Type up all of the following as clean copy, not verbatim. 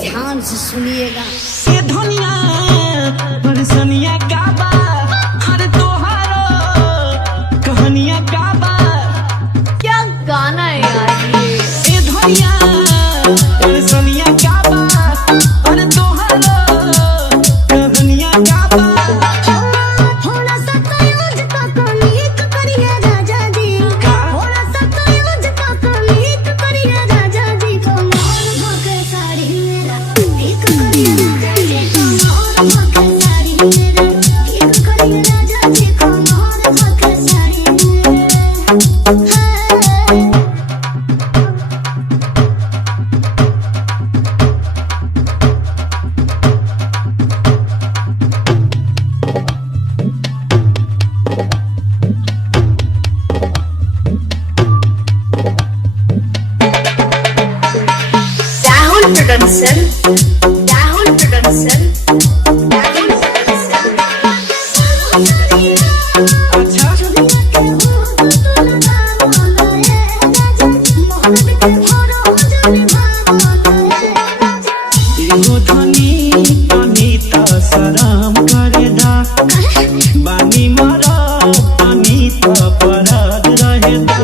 ध्यान से सुनिएगा। ये धनिया परसनिया का बा, हर तोहारो कहानिया का बा। क्या गाना है यार ये धनिया परसनिया का बा, हर तोहारो कहानिया का बा। थोड़ा सा कयूज का कमीक करिए राजा जी, थोड़ा सा कयूज का कमीक करिए राजा जी। कमर भके साड़ी मेरा एक करिए राजा जी, कमर भके साड़ी मेरा एक करिए राजा जी, कमर भके साड़ी मेरा। राहुल प्रोडक्शन, राहुल प्रोडक्शन, राहुल एगो धनी अनीता सराम करे दा, बानी मरा अनीता पराग रहे दा।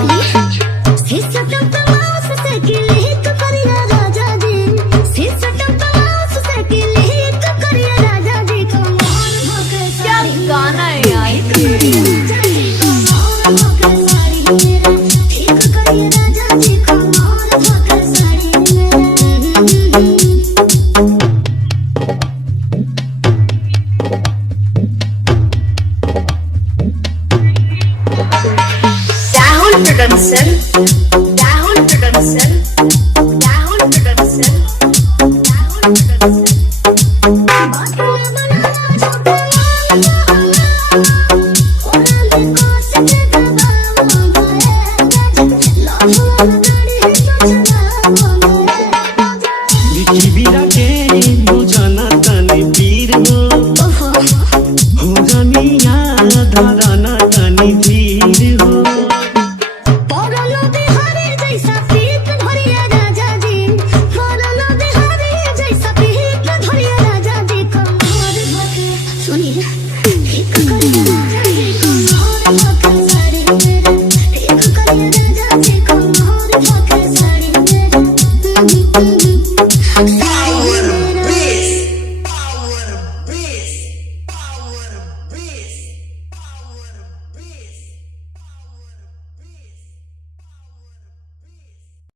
क्या गाना है यार Rahul production, Rahul production, Rahul production, Rahul production. बिरा के बुझाना तनी पीर हो रनिया धराना तनी धीर हो। Thank you.